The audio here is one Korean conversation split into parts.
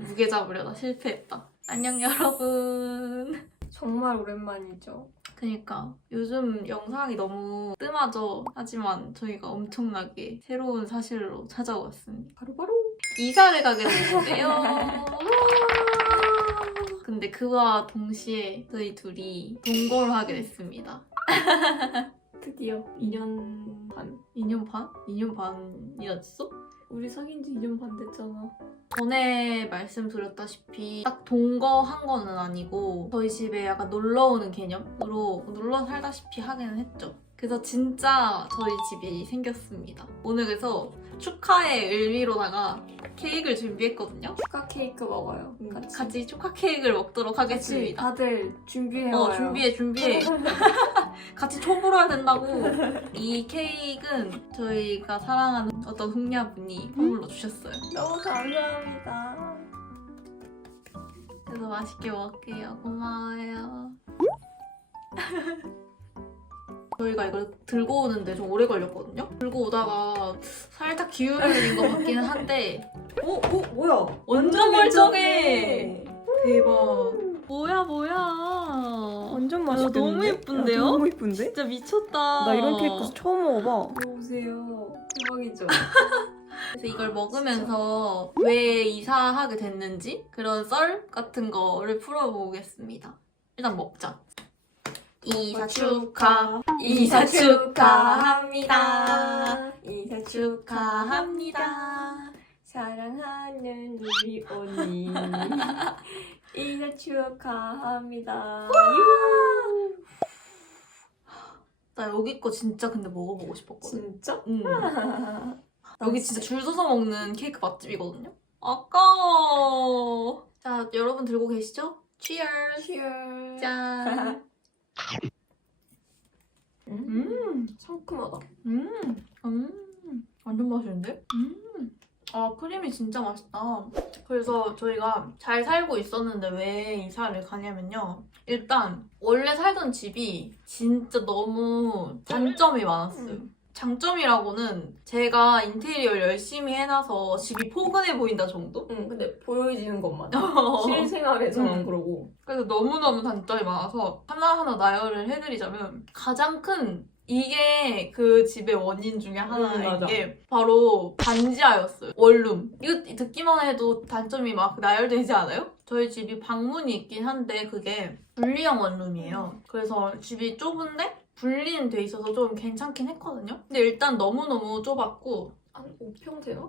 무게 잡으려다 실패했다. 안녕 여러분. 정말 오랜만이죠. 그니까 요즘 영상이 너무 뜸하죠. 하지만 저희가 엄청나게 새로운 사실로 찾아왔습니다. 바로바로 이사를 가게 됐는데요. 근데 그와 동시에 저희 둘이 동거를 하게 됐습니다. 드디어 2년 반. 2년 반? 2년 반이었어? 우리 사귄 지 2년 반 됐잖아. 전에 말씀드렸다시피 딱 동거한 거는 아니고 저희 집에 약간 놀러 오는 개념으로 놀러 살다시피 하기는 했죠. 그래서 진짜 저희 집이 생겼습니다. 오늘 그래서 축하의 의미로다가 케이크를 준비했거든요. 축하 케이크 먹어요. 같이 축하 케이크를 먹도록 하겠습니다. 다들 준비해와요. 준비해. 같이 초보해야 된다고. 이 케이크는 저희가 사랑하는 어떤 훈녀분이 선물로 주셨어요. 너무 감사합니다. 그래서 맛있게 먹을게요. 고마워요. 저희가 이걸 들고 오는데 좀 오래 걸렸거든요? 들고 오다가 살짝 기울인 것 같기는 한데 뭐야? 완전 멀쩡해! 대박. 뭐야. 완전 아, 맛있겠는데? 너무 예쁜데요? 너무 예쁜데? 진짜 미쳤다. 나 이런 케이크 처음 먹어봐. 들어오세요. 대박이죠? 그래서 이걸 먹으면서 왜 이사하게 됐는지 그런 썰 같은 거를 풀어보겠습니다. 일단 먹자. 이사 축하합니다. 이사 축하합니다. 사랑하는 우리 언니. 이사 축하합니다. 나 여기 거 진짜 근데 먹어보고 싶었거든. 진짜? 응. 여기 진짜 줄 서서 먹는 케이크 맛집이거든요. 아까워. 자, 여러분 들고 계시죠? Cheers. Cheers. 짠. 상큼하다. 완전 맛있는데? 아, 크림이 진짜 맛있다. 그래서 저희가 잘 살고 있었는데 왜 이사를 가냐면요. 일단 원래 살던 집이 진짜 너무 단점이 많았어요. 장점이라고는 제가 인테리어를 열심히 해놔서 집이 포근해 보인다 정도? 응, 근데 보여지는 것만. 실생활에서는 그러고. 그래서 너무너무 단점이 많아서 하나하나 나열을 해드리자면 가장 큰 이게 그 집의 원인 중에 하나인 맞아. 게 바로 반지하였어요. 원룸. 이거 듣기만 해도 단점이 막 나열되지 않아요? 저희 집이 방문이 있긴 한데 그게 분리형 원룸이에요. 그래서 집이 좁은데 분리는 돼 있어서 좀 괜찮긴 했거든요. 근데 일단 너무너무 좁았고 한 5평 되나?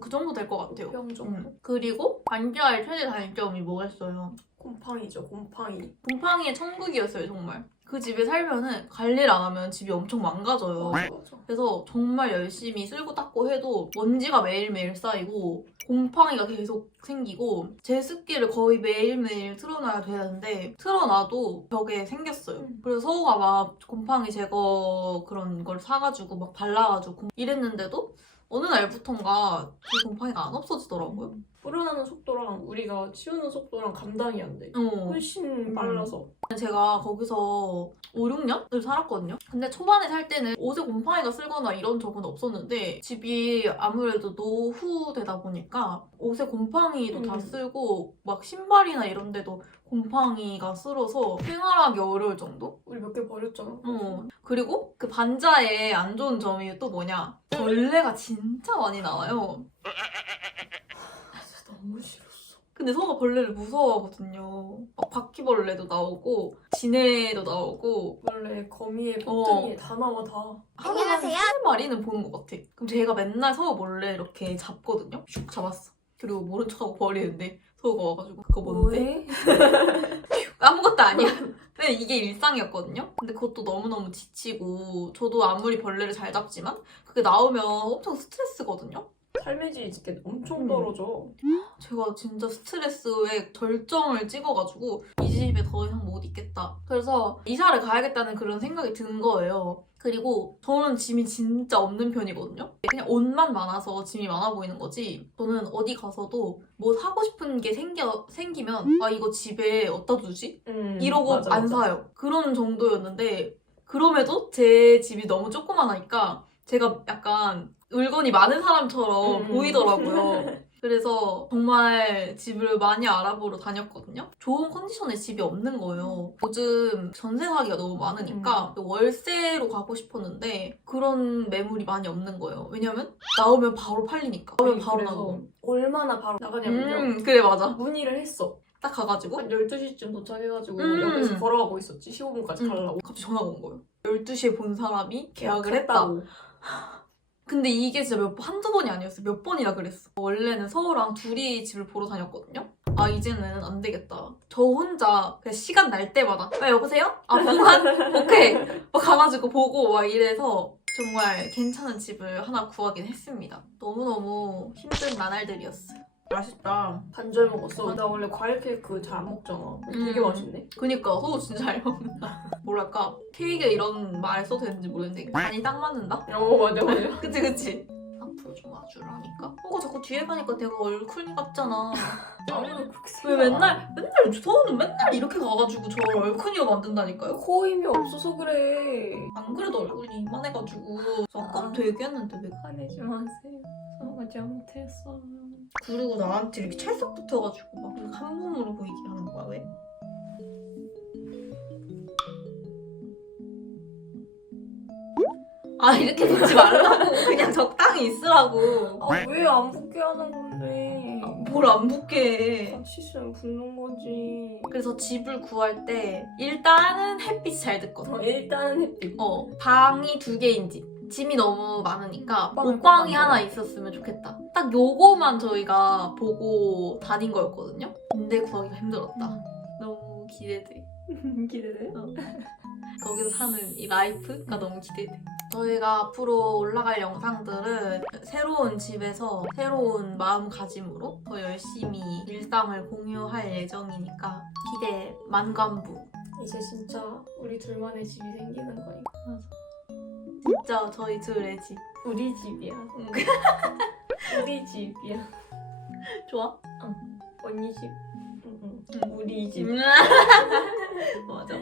그 정도 될 것 같아요. 5평 정도? 그리고 반지하의 최대 단점이 뭐겠어요? 곰팡이죠, 곰팡이. 곰팡이의 천국이었어요, 정말. 그 집에 살면은 관리를 안 하면 집이 엄청 망가져요. 맞아. 그래서 정말 열심히 쓸고 닦고 해도 먼지가 매일매일 쌓이고 곰팡이가 계속 생기고 제습기를 거의 매일매일 틀어놔야 되는데 틀어놔도 벽에 생겼어요. 그래서 서우가 막 곰팡이 제거 그런 걸 사가지고 막 발라가지고 이랬는데도 어느 날부턴가 그 곰팡이가 안 없어지더라고요. 불어나는 속도랑 우리가 치우는 속도랑 감당이 안 돼. 어. 훨씬 빨라서. 제가 거기서 5, 6년을 살았거든요. 근데 초반에 살 때는 옷에 곰팡이가 쓸거나 이런 적은 없었는데 집이 아무래도 노후되다 보니까 옷에 곰팡이도 다 쓸고 막 신발이나 이런 데도 곰팡이가 쓸어서 생활하기 어려울 정도? 우리 몇 개 버렸잖아. 그리고 그 반자의 안 좋은 점이 또 뭐냐? 벌레가 진짜 많이 나와요. 너무 싫었어. 근데 서가 벌레를 무서워하거든요. 막 바퀴벌레도 나오고 지네도 나오고 원래 거미에 폭등이 다 나와 다. 안녕하세요. 한 마리는 보는 것 같아. 그럼 제가 맨날 서우 몰래 이렇게 잡거든요. 슉 잡았어. 그리고 모른 척하고 버리는데 서우가 와가지고 그거 뭔데? 아무것도 아니야. 근데 이게 일상이었거든요. 근데 그것도 너무너무 지치고 저도 아무리 벌레를 잘 잡지만 그게 나오면 엄청 스트레스거든요. 삶의 질이 진짜 엄청 떨어져. 제가 진짜 스트레스에 절정을 찍어가지고 이 집에 더 이상 못 있겠다. 그래서 이사를 가야겠다는 그런 생각이 든 거예요. 그리고 저는 짐이 진짜 없는 편이거든요. 그냥 옷만 많아서 짐이 많아 보이는 거지. 저는 어디 가서도 뭐 사고 싶은 게 생기면 아 이거 집에 어디다 두지? 이러고 맞아, 안 맞아. 사요. 그런 정도였는데 그럼에도 제 집이 너무 조그마하니까 제가 약간 물건이 많은 사람처럼 보이더라고요. 그래서 정말 집을 많이 알아보러 다녔거든요. 좋은 컨디션의 집이 없는 거예요. 요즘 전세 사기가 너무 많으니까 월세로 가고 싶었는데 그런 매물이 많이 없는 거예요. 왜냐면 나오면 바로 팔리니까. 나오면 바로 그래서 나오고. 얼마나 바로 나가냐면요. 그래 맞아. 문의를 했어. 딱 가가지고 한 12시쯤 도착해가지고 음. 옆에서 걸어가고 있었지. 15분까지 가려고. 갑자기 전화가 온 거예요. 12시에 본 사람이 계약을 했다. 했다고. 근데 이게 진짜 한두 번이 아니었어요. 몇 번이나 그랬어. 원래는 서우랑 둘이 집을 보러 다녔거든요. 아 이제는 안 되겠다. 저 혼자 그냥 시간 날 때마다 여보세요? 아 보관? 오케이. 막 가가지고 보고 막 이래서 정말 괜찮은 집을 하나 구하긴 했습니다. 너무너무 힘든 나날들이었어요. 맛있다. 반절 먹었어. 나 원래 과일 케이크 잘 안 먹잖아. 되게 맛있네. 그니까 서우 진짜 잘 먹는다. 뭐랄까 케이크에 이런 말 써도 되는지 모르겠는데 간이 딱 맞는다? 맞아 맞아. 그치? 앞으로 좀 와주라니까? 자꾸 뒤에 가니까 내가 얼큰이 같잖아. 아무도 그렇게 왜 맨날 서우는 맨날 이렇게 가가지고 저 얼큰이로 만든다니까요? 코 힘이 없어서 그래. 안 그래도 얼굴이 이만해가지고 아까 아. 되게 했는데 왜 화내지 마세요. 서우가 잘못했어. 그리고 나한테 이렇게 찰싹 붙어가지고 막 한 몸으로 보이게 하는 거야 왜? 아 이렇게 붙지 말라고 그냥 적당히 있으라고. 왜 안 붙게 하는 건데? 뭘 안 붙게 해. 같이 있으면 붙는 거지. 그래서 집을 구할 때 일단은 햇빛이 잘 듣거든. 일단은 햇빛. 방이 2개인 집. 짐이 너무 많으니까 옷방을 옷방이 꼭 하나 만들어. 있었으면 좋겠다. 딱 요거만 저희가 보고 다닌 거였거든요. 근데 구하기가 힘들었다. 너무 기대돼. 기대돼? 거기서 사는 이 라이프가 너무 기대돼. 저희가 앞으로 올라갈 영상들은 새로운 집에서 새로운 마음가짐으로 더 열심히 일상을 공유할 예정이니까 기대 만관부. 이제 진짜 우리 둘만의 집이 생기는 거니까. 진짜 저희 둘의 집. 우리 집이야. 우리 집이야. 좋아? 언니 집. 우리 집. 맞아.